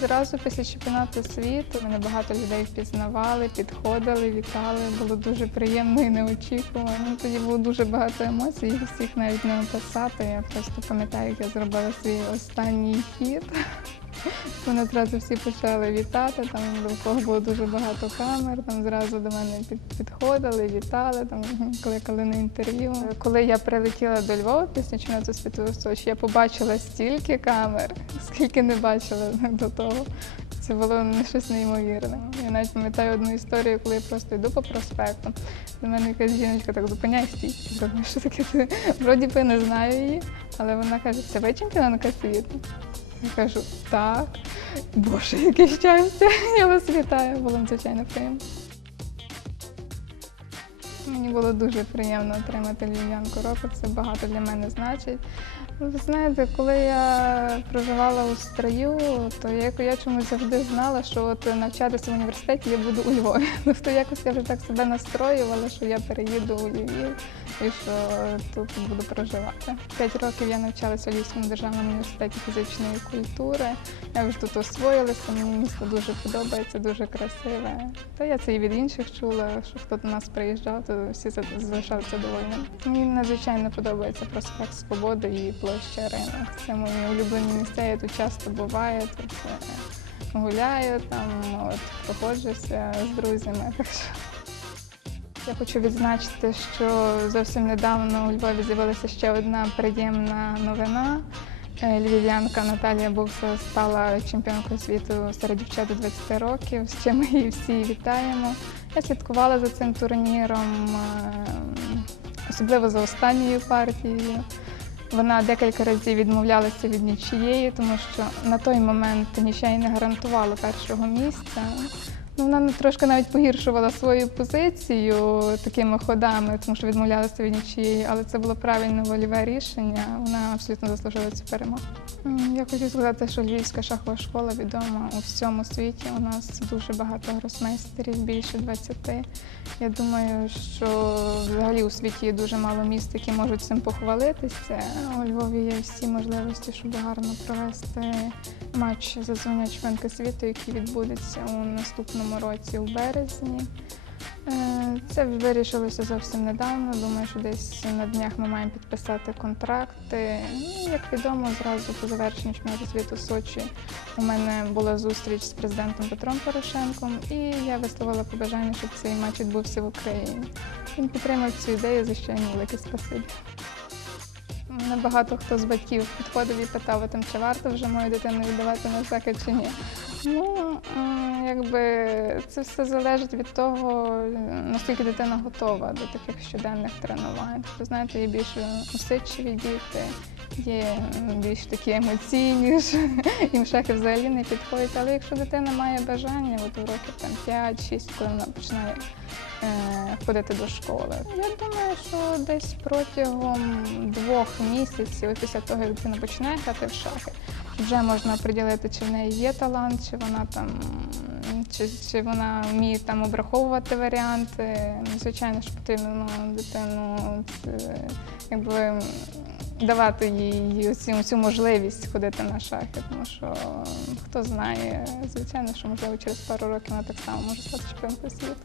Зразу після чемпіонату світу мене багато людей впізнавали, підходили, вітали. Було дуже приємно і неочікувано. Тоді було дуже багато емоцій, їх всіх навіть не описати. Я просто пам'ятаю, як я зробила свій останній хід. Мене одразу всі почали вітати, там довкола було дуже багато камер, там зразу до мене підходили, вітали, там кликали на інтерв'ю. Коли я прилетіла до Львова після чемпіонату світу в Сочі, я побачила стільки камер, скільки не бачила до того. Це було щось неймовірне. Я навіть пам'ятаю одну історію, коли я просто йду по проспекту. До мене якась жіночка так зупиняє, стій. Думаю, що таке? Вроді би не знаю її, але вона каже, це ви чемпіонка світу? Я кажу, так. Боже, яке щастя! Я вас вітаю, було надзвичайно приємно. Мені було дуже приємно отримати львів'янку року, це багато для мене значить. Ви знаєте, коли я проживала у Стрию, то я, я чомусь завжди знала, що от навчатися в університеті я буду у Львові. Тобто якось я вже так себе настроювала, що я переїду у Львів і що тут буду проживати. П'ять років я навчалася у Львівському державному університеті фізичної культури. Я вже тут освоїлася, мені місто дуже подобається, дуже красиве. Та я це і від інших чула, що хто до нас приїжджав, то всі за- залишалися довольними. Мені надзвичайно подобається проспект Свободи і площа ринок. Це мої улюблені місця, я тут часто буваю, тут е, гуляю, там от, проходжуся з друзями. Так що я хочу відзначити, що зовсім недавно у Львові з'явилася ще одна приємна новина. Е, Львів'янка Наталія Букса стала чемпіонкою світу серед дівчат до 20 років, з чим ми її всі вітаємо. Я слідкувала за цим турніром, е, особливо за останньою партією. Вона декілька разів відмовлялася від нічієї, тому що на той момент нічия не гарантувала першого місця. Ну, вона трошки навіть погіршувала свою позицію такими ходами, тому що відмовлялася від нічиєї, але це було правильне вольове рішення. Вона абсолютно заслужила цю перемогу. Я хочу сказати, що Львівська шахова школа відома у всьому світі. У нас дуже багато гросмейстерів, більше 20. Я думаю, що взагалі у світі є дуже мало міст, які можуть цим похвалитися. У Львові є всі можливості, щоб гарно провести матч за звання чемпіонки світу, який відбудеться у наступному році у березні. Е, Це вирішилося зовсім недавно. Думаю, що десь на днях ми маємо підписати контракти. Ну, як відомо, зразу по завершенню чемпіонату світу в Сочі у мене була зустріч з президентом Петром Порошенком, і я висловила побажання, щоб цей матч відбувся в Україні. Він підтримав цю ідею, за що йому велике спасибі. Мене багато хто з батьків підходив і питав, «А там, чи варто вже мою дитину віддавати на захід чи ні. Ну, якби це все залежить від того, наскільки дитина готова до таких щоденних тренувань. Тобто, знаєте, є більш усидчиві діти, є більш такі емоційні, їм шахи взагалі не підходять. Але якщо дитина має бажання, от у років там 5-6, коли вона починає ходити до школи. Я думаю, що десь протягом двох місяців, після того, як дитина починає грати в шахи, вже можна приділити, чи в неї є талант, чи вона там. Чи, чи вона вміє там обраховувати варіанти? Звичайно, що потрібно ну, дитину якби давати їй цю, цю можливість ходити на шахи, тому що хто знає, звичайно, що можливо через пару років вона так само може стати чемпіонкою світу.